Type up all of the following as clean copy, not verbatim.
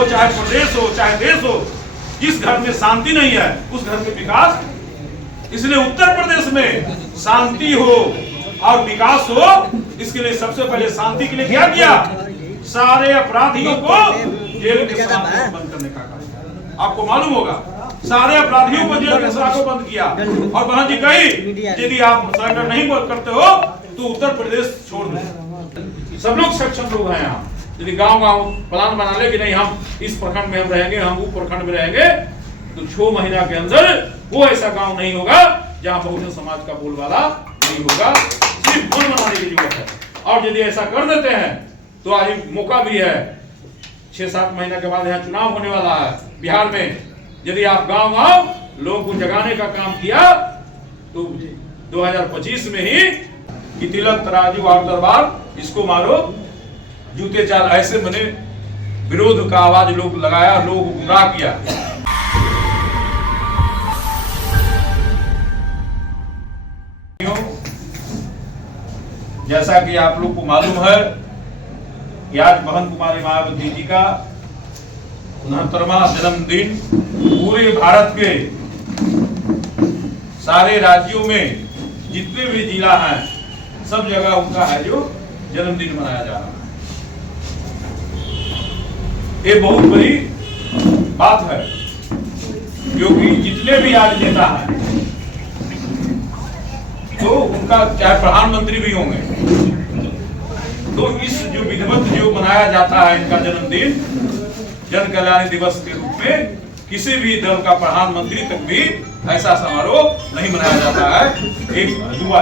हो, चाहे प्रदेश हो, चाहे देश हो, जिस घर में शांति नहीं है उस घर में विकास। इसलिए उत्तर प्रदेश में शांति हो और विकास हो, इसके लिए सबसे पहले शांति के लिए क्या किया? सारे अपराधियों को जेल के सलाखों बंद करने का काम। आपको मालूम होगा, सारे अपराधियों को जेल के सलाखों बंद किया। और बहन जी कही, यदि आप सरेंडर नहीं करते हो तो उत्तर प्रदेश छोड़ दो। सब लोग सक्षम लोग हैं यहाँ। यदि गांव-गांव प्लान बना ले कि नहीं हम इस प्रखंड में हम रहेंगे, हम वो प्रखंड में रहेंगे, तो 6 महीना के अंदर वो ऐसा गांव नहीं होगा जहां बहुजन समाज का बोलबाला नहीं होगा। सिर्फ मन बनाने की जरूरत है। और यदि ऐसा कर देते हैं तो आज मौका भी है, 6-7 महीना के बाद यहाँ चुनाव होने वाला है बिहार में। यदि आप गांव-गांव लोगों को जगाने का काम किया तो 2025 में ही कि तिलक तराजू और तलवार इसको मारो, जूते चाल ऐसे बने, विरोध का आवाज लोग लगाया, लोग गुमराह किया। जैसा कि आप लोग को मालूम है कि आज बहन कुमारी मायावती जी का 69वां जन्मदिन पूरे भारत के सारे राज्यों में जितने भी जिला हैं सब जगह उनका है जो जन्मदिन मनाया जा रहा है। ये बहुत बड़ी बात है, क्योंकि जितने भी आज नेता हैं तो उनका चाहे प्रधानमंत्री भी होंगे, तो इस जो विधिवत जो मनाया जाता है इनका जन्मदिन जन कल्याण दिवस के रूप में, किसी भी दल का प्रधानमंत्री तक भी ऐसा समारोह नहीं मनाया जाता है। एक युवा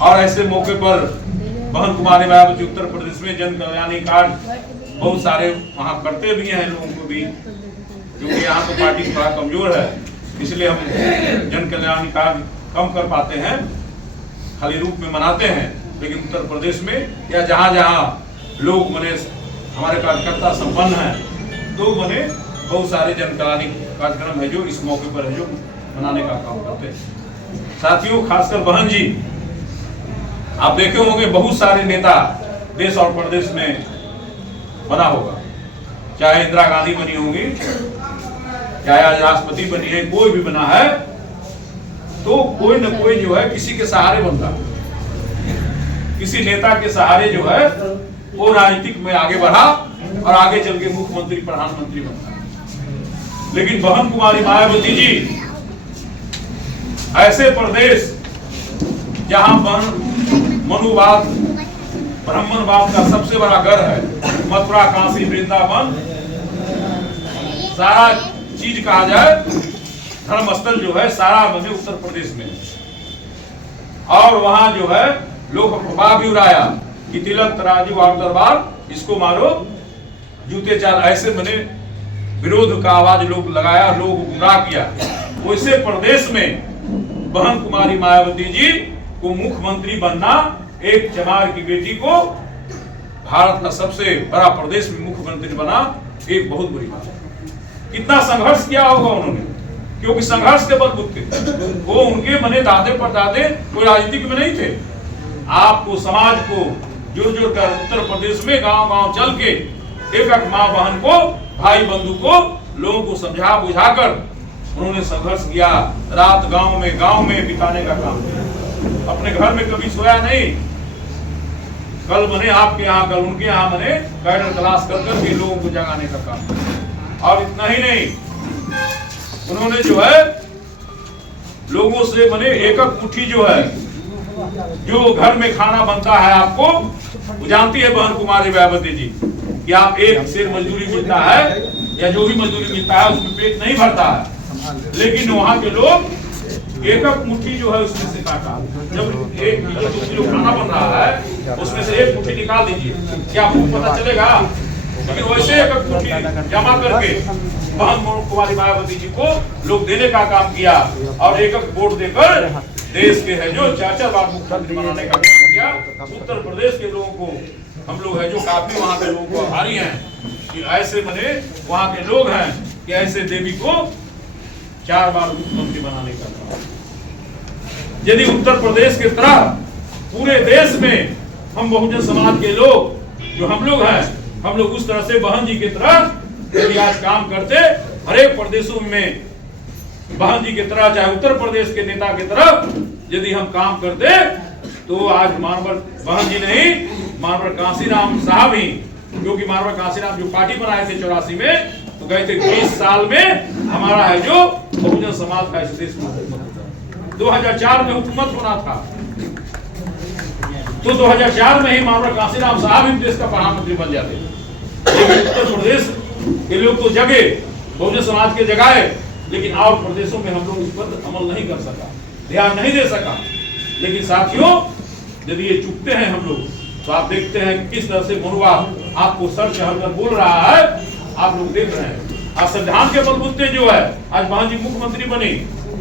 और ऐसे मौके पर बहन कुमारी मायावती उत्तर प्रदेश में जन कल्याणी कार्य बहुत सारे वहाँ करते भी हैं लोगों को भी, क्योंकि यहाँ तो पार्टी थोड़ा कमजोर है, इसलिए हम जन कल्याणी कार्य कम कर पाते हैं, खाली रूप में मनाते हैं। लेकिन उत्तर प्रदेश में या जहाँ जहाँ लोग मने हमारे कार्यकर्ता संपन्न हैं, तो मने बहुत सारे जन कल्याणी कार्यक्रम है जो इस मौके पर है जो मनाने का काम करते हैं। साथियों, खासकर बहन जी, आप देखे होंगे बहुत सारे नेता देश और प्रदेश में बना होगा, चाहे इंदिरा गांधी बनी होंगी, चाहे आज राष्ट्रपति बनी है, कोई भी बना है, तो कोई न कोई जो है किसी के सहारे बनता है, किसी नेता के सहारे जो है वो राजनीतिक में आगे बढ़ा और आगे चल के मुख्यमंत्री प्रधानमंत्री बनता है। लेकिन बहन कुमारी मायावती जी ऐसे प्रदेश जहां मनुवाद ब्राह्मणवाद का सबसे बड़ा घर है, मथुरा काशी वृंदावन सारा चीज कहा जाए, धर्मस्थल जो है सारा बने उत्तर प्रदेश में। और वहां जो है लोग अफवाह भी उड़ाया कि तिलक तराजू और तलवार इसको मारो, जूते चाल ऐसे बने, विरोध का आवाज लोग लगाया, लोग गुमराह किया। वैसे प्रदेश में बहन कुमारी मायावती जी को मुख्यमंत्री बनना, एक चमार की बेटी को भारत का सबसे बड़ा प्रदेश में मुख्यमंत्री बना, एक बहुत बड़ी बात है। कितना संघर्ष किया होगा उन्होंने, क्योंकि संघर्ष के बलबूते वो उनके मने दादे परदादे कोई राजनीति में नहीं थे। आपको समाज को जोड़ जोड़ कर उत्तर प्रदेश में गांव गांव चल के एक एक माँ बहन को, भाई बंधु को, लोगों को समझा बुझाकर उन्होंने संघर्ष किया। रात गांव में बिताने का काम किया, अपने घर में कभी सोया नहीं। कल बने आपके यहाँ, कल उनके यहाँ बने, कैडर तलाश कर करके लोगों को जगाने का काम किया। और इतना ही नहीं, उन्होंने जो है लोगों से बने एक एक मुट्ठी जो है, जो घर में खाना बनता है, आपको वो जानती है बहन कुमारी मायावती जी कि आप एक शेर मजदूरी मिलता है या जो भी मजदूरी मिलता है उसमें पेट नहीं भरता है, लेकिन वहाँ के लोग एक एक मुट्ठी जो है उसमें से काटा। जब 1 किलो 2 किलो खाना बन रहा है उसमें से एक मुट्ठी निकाल दीजिए, क्या आपको पता चलेगा? लेकिन वैसे एक एक मुट्ठी जमा करके बहन कुमारी मायावती जी को लोग देने का काम किया और एक एक वोट देकर देश के है जो 4-4 बार मुख्यमंत्री बनाने का काम किया। उत्तर प्रदेश के लोगों को हम लोग है जो काफी वहाँ के लोगों को आभारी हैं कि ऐसे बने वहाँ के लोग हैं कि ऐसे देवी को 4 बार मुख्यमंत्री बनाने का काम। यदि उत्तर प्रदेश की तरह पूरे देश में हम बहुजन समाज के लोग जो हम लोग हैं हम लोग उस तरह से बहन जी की तरह यदि आज काम करते, हर एक प्रदेशों में बहन जी की तरह, चाहे उत्तर प्रदेश के नेता की तरह यदि हम काम करते, तो आज मानवर बहन जी नहीं, मानवर कांसीराम साहब ही, क्योंकि मानवर कांसीराम जो पार्टी बनाए थे 84 में, तो गए थे 20 साल में हमारा है जो बहुजन समाज का इस देश में 2004 में हुकूमत होना था, तो 2004 में ही मानवर कांसीराम साहब ही देश का प्रधानमंत्री बन जाते। लेकिन उत्तर प्रदेश के लोग तो जगे, बहुजन समाज के जगाए, लेकिन और प्रदेशों में हम लोग इस पर अमल नहीं कर सका, ध्यान नहीं दे सका। लेकिन साथियों, यदि ये चुकते हैं हम लोग, तो आप देखते हैं किस तरह से मनुआ आपको सर चढ़कर बोल रहा है, आप लोग देख रहे हैं। आज संविधान के बलबूते जो है, आज बहन जी मुख्यमंत्री बनी,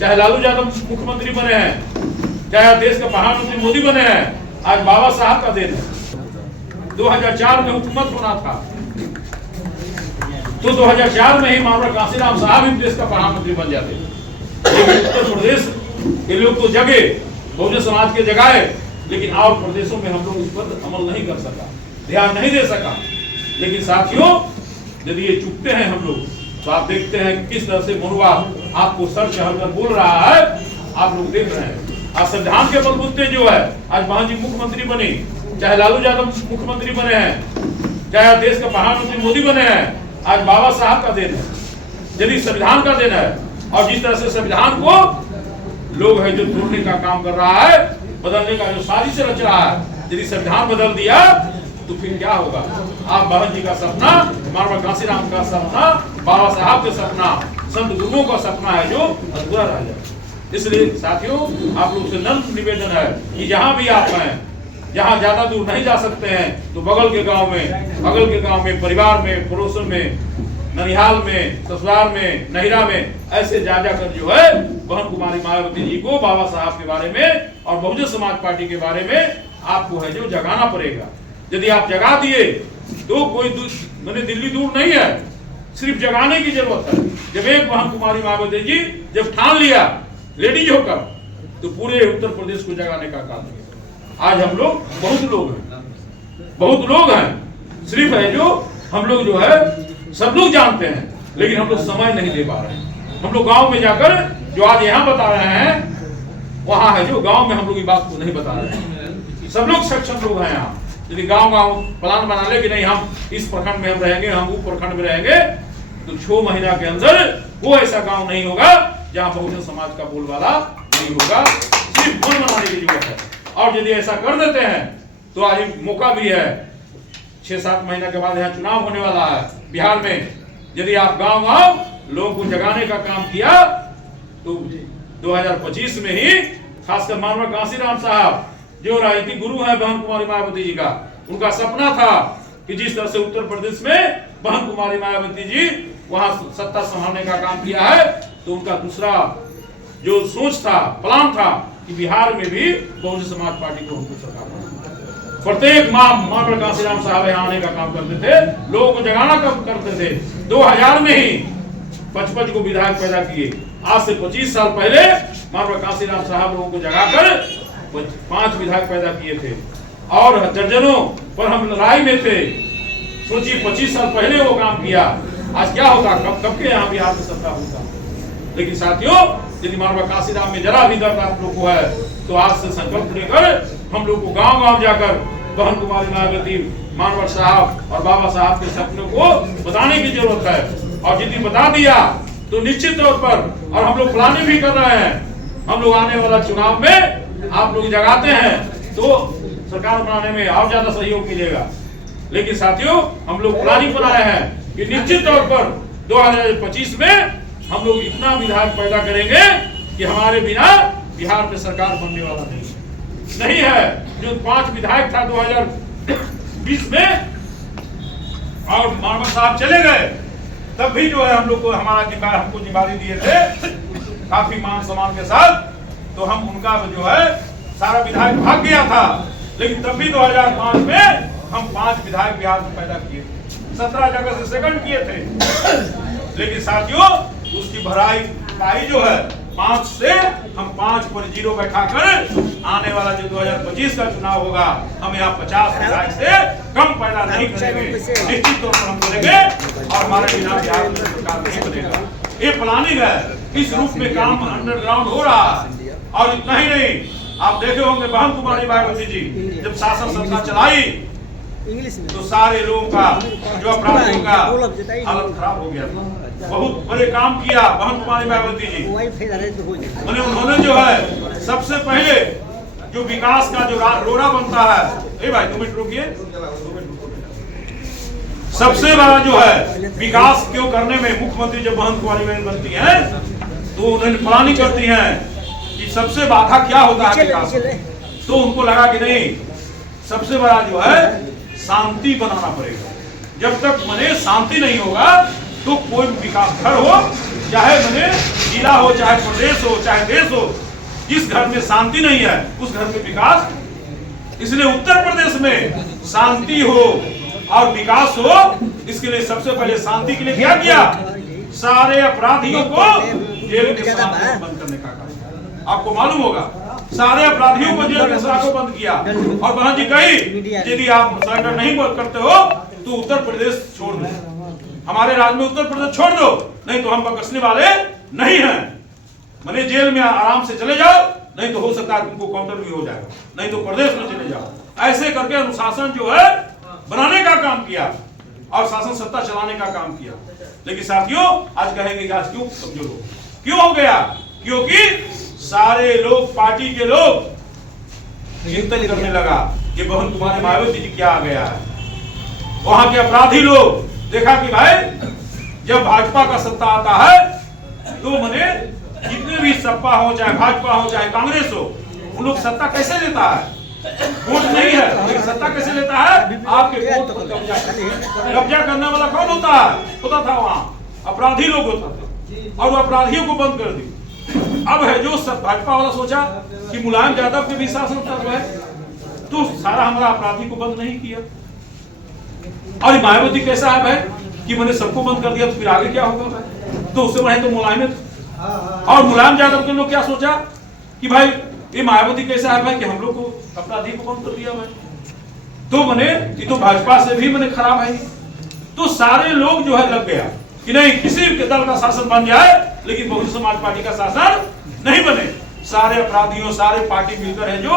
चाहे लालू यादव मुख्यमंत्री बने हैं, चाहे देश का प्रधानमंत्री मोदी बने हैं, आज बाबा साहब का देन है। 2004 में हुकूमत होना था, तो 2004 में ही मानवर कांसीराम साहब ही देश का प्रधानमंत्री बन जाते। लेकिन उत्तर प्रदेश के लोग तो जगे, बहुजन समाज के जगाए, लेकिन और प्रदेशों में हम लोग इस पर अमल नहीं कर सका, ध्यान नहीं दे सका। लेकिन साथियों, यदि ये चुकते हैं हम लोग, तो आप देखते हैं किस तरह से मनुआ आपको सर चढ़कर बोल रहा है, आप लोग देख रहे हैं। आज संविधान के बलबूते जो है, आज बहन जी मुख्यमंत्री बनी, चाहे लालू यादव मुख्यमंत्री बने हैं, चाहे देश का प्रधानमंत्री मोदी बने हैं, आज बाबा साहब का देन है, यदि संविधान का देन है। और जिस तरह से संविधान को लोग है जो तोड़ने का काम कर रहा है, बदलने का जो साजिश रच रहा है, यदि संविधान बदल दिया तो फिर क्या होगा? आप बहन जी का सपना, मानवर कांसीराम का सपना, बाबा साहब के सपना, संत गुरुओं का सपना है जो अधूरा रह जाए। इसलिए साथियों, आप लोग से नम्र निवेदन है कि जहां भी आप हैं, जहां ज्यादा दूर नहीं जा सकते हैं, तो बगल के गांव में, परिवार में, पड़ोसन में, ननिहाल में, ससुराल में, नहिरा में, ऐसे जा कर जो है बहन कुमारी मायावती जी को बाबा साहब के बारे में और बहुजन समाज पार्टी के बारे में आपको है जो जगाना पड़ेगा। यदि आप जगा दिए तो कोई मैंने दिल्ली दूर नहीं है, सिर्फ जगाने की जरूरत है। जब एक बहन कुमारी मायावती जी जब ठान लिया लेडीज होकर, तो पूरे उत्तर प्रदेश को जगाने का काम किया। आज हम लोग बहुत लोग हैं, सिर्फ है जो हम लोग जो है सब लोग जानते हैं, लेकिन हम लोग समय नहीं दे पा रहे हैं। हम लोग गांव में जाकर जो आज यहाँ बता रहे हैं, वहां है जो गांव में हम लोग की बात को नहीं बता रहे हैं। सब लोग सक्षम लोग हैं यहाँ। यदि गांव प्लान बना ले कि नहीं हम इस प्रखंड में हम रहेंगे, हम वो प्रखंड में रहेंगे, तो 6 महीना के अंदर वो ऐसा गांव नहीं होगा जहां बहुजन समाज का बोलबाला नहीं होगा। सिर्फ बोल बनाने की जरूरत है। और यदि ऐसा कर देते हैं तो आज मौका भी है, 6-7 महीना के बाद यहाँ चुनाव होने वाला है बिहार में। यदि आप गांव लोगों को जगाने का काम किया, तो 2025 में ही खासकर मानवर कांसीराम साहब जो राजनीतिक गुरु है बहन कुमारी मायावती जी का, उनका सपना था कि जिस तरह से उत्तर प्रदेश में बहन कुमारी मायावती जी वहां सत्ता संभालने का काम किया है, तो उनका दूसरा जो सोच था, प्लान था कि बिहार में भी बहुजन समाज पार्टी को हमको सरकार प्रत्येक माह मानवर कांसीराम साहब यहाँ आने का काम करते थे, लोगों को जगाना काम करते थे। 2000 में ही 55 को विधायक पैदा किए। आज से 25 साल पहले मानवर कांसीराम साहब लोगों को जगाकर 5 विधायक पैदा किए थे और दर्जनों पर हम लड़ाई में थे। सोचिए 25 साल पहले वो काम किया, आज क्या होता, कब के यहाँ बिहार में सत्ता होता। लेकिन साथियों, यदि मानवर कांसीराम में जरा भी दर्द आप लोग को है, तो आज से संकल्प लेकर हम लोग को गांव जाकर बहन कुमारी मायावती, मानवर साहब और बाबा साहब के सपनों को बताने की जरूरत है। और यदि बता दिया तो निश्चित तौर पर, और हम लोग प्लानिंग भी कर रहे हैं, हम लोग आने वाला चुनाव में आप लोग जगाते हैं तो सरकार बनाने में और ज्यादा सहयोग मिलेगा। लेकिन साथियों, हम लोग प्लानिंग बनाए हैं कि निश्चित तौर पर 2025 में हम लोग इतना विधायक पैदा करेंगे कि हमारे बिना बिहार में सरकार बनने वाला नहीं है। जो 5 विधायक था 2020 में और मानवर साहब चले गए, तब भी जो है हम लोग को हमको जिम्मेदारी दिए थे काफी मान सम्मान के साथ, तो हम उनका जो है सारा विधायक भाग गया था। लेकिन तब भी 2005 में हम 5 विधायक बिहार में पैदा किए, 17 जगह से सेकंड किए थे। लेकिन साथियों, उसकी भराई जो है 5 से हम 5 पर 0 बैठाकर आने वाला जो 2025 का चुनाव होगा हम यहाँ 50 विधायक से कम पैदा नहीं करेंगे, निश्चित तौर पर हम करेंगे और हमारे बिना बिहार में सरकार नहीं बनेगा। ये प्लानिंग है, इस रूप में काम अंडरग्राउंड हो रहा है। और इतना ही नहीं, आप देखे होंगे बहन कुमारी मायावती जी जब शासन सत्ता चलाई तो सारे लोगों का जो अपराधियों का हालत खराब हो गया था। बहुत बड़े काम किया बहन कुमारी मायावती जी। उन्होंने जो है सबसे पहले जो विकास का जो रोड़ा बनता है, भाई 2 मिनट रुकिए, सबसे बड़ा जो है विकास क्यों करने में मुख्यमंत्री जब बहन कुमारी बहन बनती है तो उन्होंने प्लानिंग करती हैं कि सबसे बाधा क्या होता है विकास, तो उनको लगा कि नहीं सबसे बड़ा जो है शांति बनाना पड़ेगा। जब तक मने शांति नहीं होगा तो कोई विकास घर हो, चाहे मने जिला हो, चाहे प्रदेश हो, चाहे देश हो, जिस घर में शांति नहीं है उस घर में विकास। इसलिए उत्तर प्रदेश में शांति हो और विकास हो, इसके लिए सबसे पहले शांति के लिए क्या किया, सारे अपराधियों को जेल के सलाखों बंद करने का काम। आपको मालूम होगा सारे अपराधियों को जेल के सलाखों बंद किया। और बहन जी कही यदि आप सरेंडर नहीं करते हो तो उत्तर प्रदेश छोड़ दो, हमारे राज्य में उत्तर प्रदेश छोड़ दो, नहीं तो हम बकसने वाले नहीं हैं। मने जेल में आराम से चले जाओ, नहीं तो हो सकता है तुमको काउंटर भी हो जाएगा, नहीं तो प्रदेश में चले जाओ। ऐसे करके अनुशासन जो है बनाने का काम किया और शासन सत्ता चलाने का काम किया। लेकिन साथियों आज कहेंगे कि आज क्यों कमजोर हो, क्यों हो गया, क्योंकि सारे लोग पार्टी के लोग चिंतन करने लगा कि बहन कुमारी मायावती जी क्या आ गया है। वहां के अपराधी लोग देखा कि भाई जब भाजपा का सत्ता आता है तो मने जितने भी सपा हो, चाहे भाजपा हो, चाहे कांग्रेस हो, उन लोग सत्ता कैसे लेता है, वोट नहीं है लेकिन सत्ता कैसे लेता है, आपके वोट पर कब्जा करने वाला कौन होता है, होता था वहां अपराधी लोग होता था और वो अपराधियों को बंद कर दी। अब है जो सब भाजपा वाला सोचा कि मुलायम यादव के भी शासन है तो सारा हमारा अपराधी को बंद नहीं किया। और मायावती कैसा है भाई कि मैंने सबको बंद कर दिया तो फिर आगे क्या होगा भाई, तो उससे बढ़े तो मुलायम। और मुलायम यादव के लोग क्या सोचा कि भाई ये मायावती कैसा है भाई कि हम लोग को अपराधी को बंद कर दिया भाई, तो मैंने ये तो भाजपा से भी मैंने खराब है। तो सारे लोग जो है लग गया कि नहीं किसी के दल का शासन बन जाए लेकिन बहुजन समाज पार्टी का शासन नहीं बने। सारे अपराधियों सारे पार्टी मिलकर है जो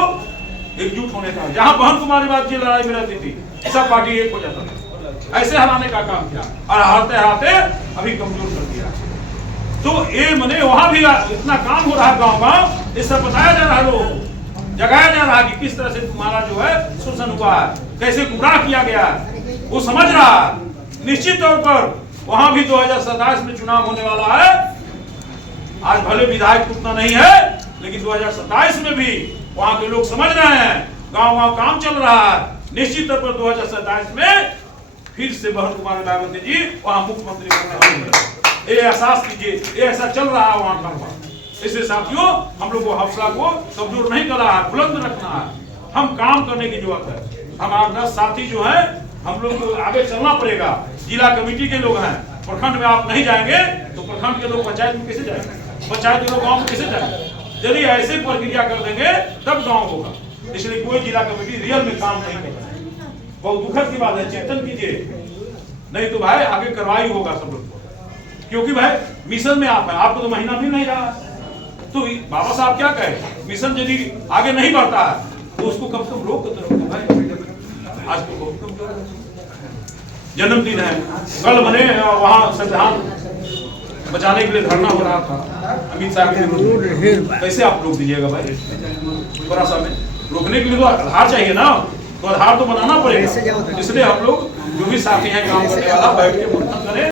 एकजुट होने का, जहां बहन कुमारी बात लड़ाई में रहती थी सब पार्टी एक हो जाता था, ऐसे हराने का काम किया और हारते हारते अभी कमजोर कर दिया। तो ये मने वहां भी इतना काम हो रहा है, गांव गांव ये सब बताया जा रहा है, लोग जगाया जा रहा है कि किस तरह से तुम्हारा जो है शोषण हुआ है, कैसे गुमराह किया गया है, वो समझ रहा है। निश्चित तौर पर वहां भी 2027 में चुनाव होने वाला है। आज भले विधायक उतना नहीं है लेकिन 2027 में भी वहां के लोग समझ रहे हैं, गांव गांव काम चल रहा है। निश्चित तौर पर 2027 में फिर से बहन कुमारी मायावती जी वहां मुख्यमंत्री बनने, ये एहसास कीजिए, ये ऐसा चल रहा है वहां का। इसलिए साथियों हम लोग को हौसला को कमजोर नहीं करना है, बुलंद रखना है, हम काम करने की जरूरत है। हमारा साथी जो है हम लोग को आगे चलना पड़ेगा। जिला कमेटी के लोग हैं, प्रखंड में आप नहीं जाएंगे तो प्रखंड के लोग पंचायत में कैसे जाएंगे, पंचायत के लोग गांव में कैसे जाएंगे। यदि ऐसे प्रक्रिया कर देंगे तब गांव होगा। इसलिए कोई जिला कमेटी रियल में काम नहीं कर रहा है, बहुत दुखद की बात है, चिंतन कीजिए, नहीं तो भाई आगे कार्रवाई होगा सब लोग को। क्योंकि भाई मिशन में आप है, आपको तो महीना भी नहीं रहा, तो बाबा साहब क्या कहे, मिशन यदि आगे नहीं बढ़ता है तो उसको कम से कम रोक कर रोको भाई। आज तो बहुत कम जन्मदिन है, कल मैंने वहाँ संविधान बचाने के लिए धरना हो रहा था अमित शाह के विरुद्ध, कैसे आप रोक दीजिएगा भाई, थोड़ा सा में रोकने के लिए तो आधार चाहिए ना, तो आधार तो बनाना पड़ेगा। इसलिए हम लोग जो भी साथी हैं काम करने वाला बैठ के मंथन करें।